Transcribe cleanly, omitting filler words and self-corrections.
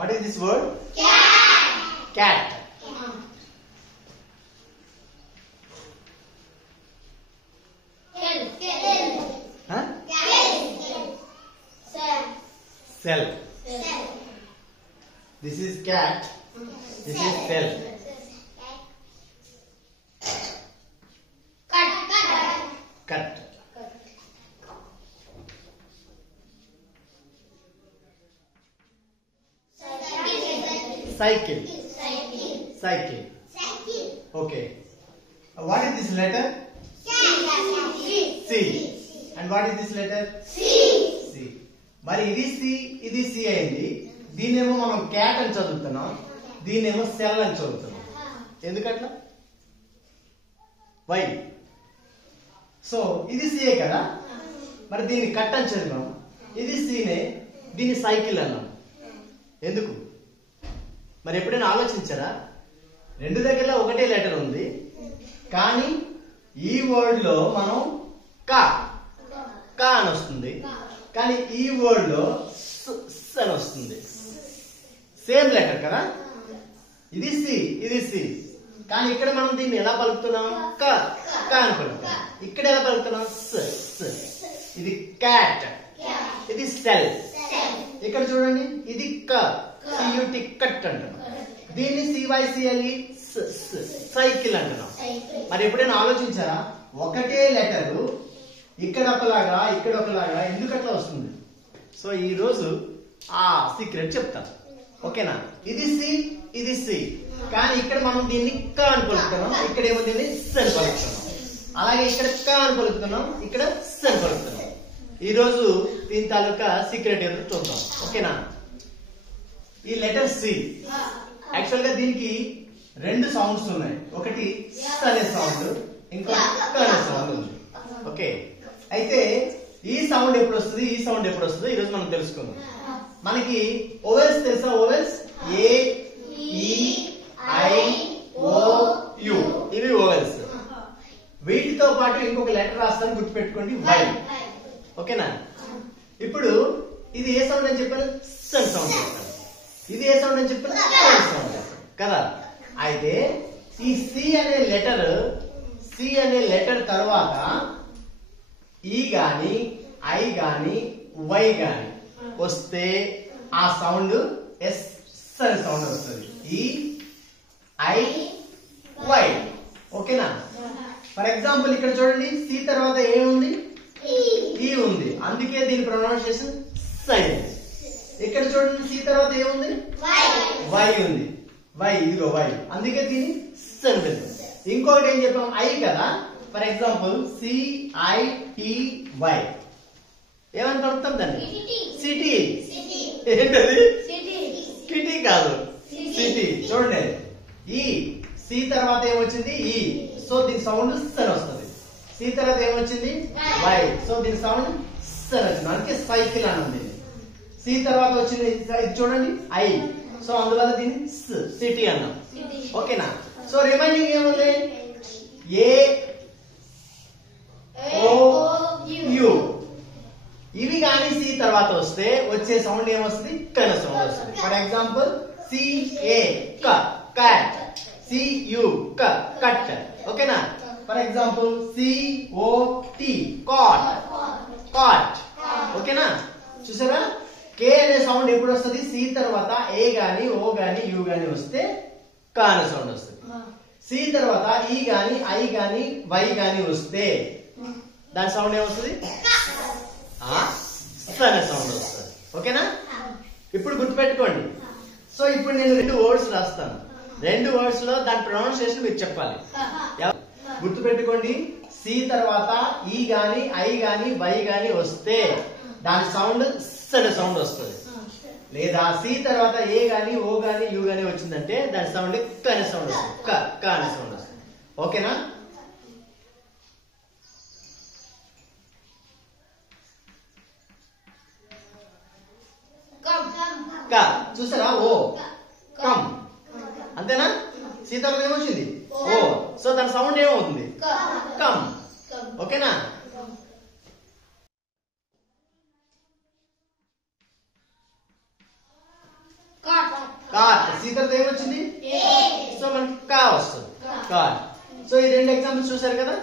What is this word? Cat. Cat. Huh? Cell. This is cat. This is cell. Cut. Cycle. Cycle. Okay. What is this letter? C. And what is this letter? C. మరి ఇది C అయింది. దీన్నేమో మనం cat అని చదువుతున్నాం, దీన్నేమో cell అని చదువుతున్నాం. ఎందుకట్లా? Why? So ఇది సిఏ కదా, మరి దీన్ని కట్ అని చదివాం. ఇది సీనే, దీన్ని సైకిల్ అన్నాం. ఎందుకు? మరి ఎప్పుడైనా ఆలోచించారా? రెండు దగ్గరలో ఒకటే లెటర్ ఉంది, కానీ ఈ వర్డ్ లో మనం కా అని వస్తుంది, కానీ ఈ వర్డ్ లో స్ అని వస్తుంది. సేమ్ లెటర్ కదా, ఇది సి, కానీ ఇక్కడ మనం దీన్ని ఎలా పలుకుతున్నాం? క అని పలుకుతున్నాం. ఇక్కడ ఎలా పలుకుతున్నాం? స్. ఇది క్యాట్, ఇది సెల్. ఇక్కడ చూడండి, ఇది సియుటి కట్ అంటున్నాం, దీన్ని సివైసిఎల్ఈ సైకిల్ అంటున్నాం. మరి ఎప్పుడైనా ఆలోచించారా? ఒకటే లెటరు ఇక్కడ ఒకలాగా ఇక్కడ ఒకలాగా ఎందుకు అట్లా వస్తుంది? సో ఈ రోజు ఆ సీక్రెట్ చెప్తాను, ఓకేనా? ఇది సి, కానీ ఇక్కడ మనం దీన్ని క అని పలుకుతున్నాం, ఇక్కడ ఏమో దీన్ని స్ అని పలుకుతున్నాం. అలాగే ఇక్కడ క అని పలుకుతున్నాం, ఇక్కడ స్ అని పలుకుతున్నాం. ఈ రోజు దీని తాలూకా సీక్రెట్ ఏదో చూద్దాం, ఓకేనా? ఈ లెటర్ సి యాక్చువల్ గా దీనికి రెండు సౌండ్స్ ఉన్నాయి. ఒకటి స్ అనే సౌండ్, ఇంకోటి క అనే సౌండ్ ఉంది. ఓకే, అయితే ఈ సౌండ్ ఎప్పుడు వస్తుంది, ఈ సౌండ్ ఎప్పుడు వస్తుందో ఈ రోజు మనం తెలుసుకుందాం. మనకి ఓవెల్స్ తెలుసా? ఓవెల్స్ ఏ, ఈ, ఐ, ఓ, యు, ఇవి ఓవెల్స్. వీటితో పాటు ఇంకొక లెటర్ రాస్తాను, గుర్తుపెట్టుకోండి, వై. ఓకేనా? ఇప్పుడు ఇది ఏ సౌండ్ అని చెప్పాను? స్ అని సౌండ్ చెప్పాను. ఇది ఏ సౌండ్ అని చెప్పాను? సౌండ్ కదా. అయితే ఈ సి అనే లెటర్ తర్వాత ఈ గాని ఐ గాని వై గాని వస్తే ఆ సౌండ్ ఎస్ అనే సౌండ్ వస్తుంది. ఈ ఐ వై. ఓకేనా? ఫర్ ఎగ్జాంపుల్ ఇక్కడ చూడండి, సి తర్వాత ఏముంది? ఈ ఉంది, అందుకే దీని ప్రొనౌన్సియేషన్ సైలెంట్. ఇక్కడ చూడండి, సి తర్వాత ఏముంది? వై ఉంది, ఇదిగో వై, అందుకే దీన్ని స్ అంటుంది. ఇంకొకటి ఏం చెప్పాం? ఐ కదా. ఫర్ ఎగ్జాంపుల్ CITY ఏమని పలుకుతాం దాన్ని? సిటీ. ఏంటది? కిటీ కాదు, సిటీ. చూడండి, ఈ సి తర్వాత ఏమొచ్చింది? ఈ, సో దీని సౌండ్ స్ అని వస్తుంది. సి తర్వాత ఏమొచ్చింది? వై, సో దీని సౌండ్ స్ అని వచ్చింది, అందుకే సైకిల్ అని ఉంది. సి తర్వాత వచ్చింది ఇది చూడండి, ఐ, సో అందువల్ల దీన్ని సిటీ అన్నాం. ఓకేనా? సో రిమైనింగ్ ఏముంది? ఏ, ఓ, యు, ఇవి కానీ సి తర్వాత వస్తే వచ్చే సౌండ్ ఏమొస్తుంది? కన సౌండ్ వస్తుంది. For example CA cat, CU cut. ఓకేనా? For example COT cot. ఓకేనా? చూసారా? కే అనే సౌండ్ ఎప్పుడు వస్తుంది? సి తర్వాత ఏ గాని ఓ గాని యు గాని వస్తే క అనే సౌండ్ వస్తుంది. సి తర్వాత ఈ గాని ఐ గాని వై గాని వస్తే దాని సౌండ్ ఏమొస్తుంది? స్ అనే సౌండ్ వస్తుంది. ఓకేనా? ఇప్పుడు గుర్తుపెట్టుకోండి. సో ఇప్పుడు నేను రెండు వర్డ్స్ రాస్తాను, రెండు వర్డ్స్ లో దాని ప్రొనౌన్సియేషన్ మీరు చెప్పాలి. గుర్తుపెట్టుకోండి, సి తర్వాత ఈ గాని ఐ గాని వై గాని వస్తే దాని సౌండ్ స్ అనే సౌండ్ వస్తుంది. లేదా సి తర్వాత ఏ గాని ఓ గాని యు గాని వచ్చిందంటే దాని సౌండ్ క అనే సౌండ్ వస్తుంది, క అనే సౌండ్ వస్తుంది. ఓకేనా? క చూసారా? ఓ, కమ్. అంతేనా? సి తర్వాత ఏమొచ్చింది? ఓ, సో దాని సౌండ్ ఏమవుతుంది? కమ్. ఓకేనా? Cut. సి తర్వాత ఏమొచ్చింది సో మనకి కా వస్తుంది కార్ సో ఈ రెండు ఎగ్జాంపుల్స్ చూసారు కదా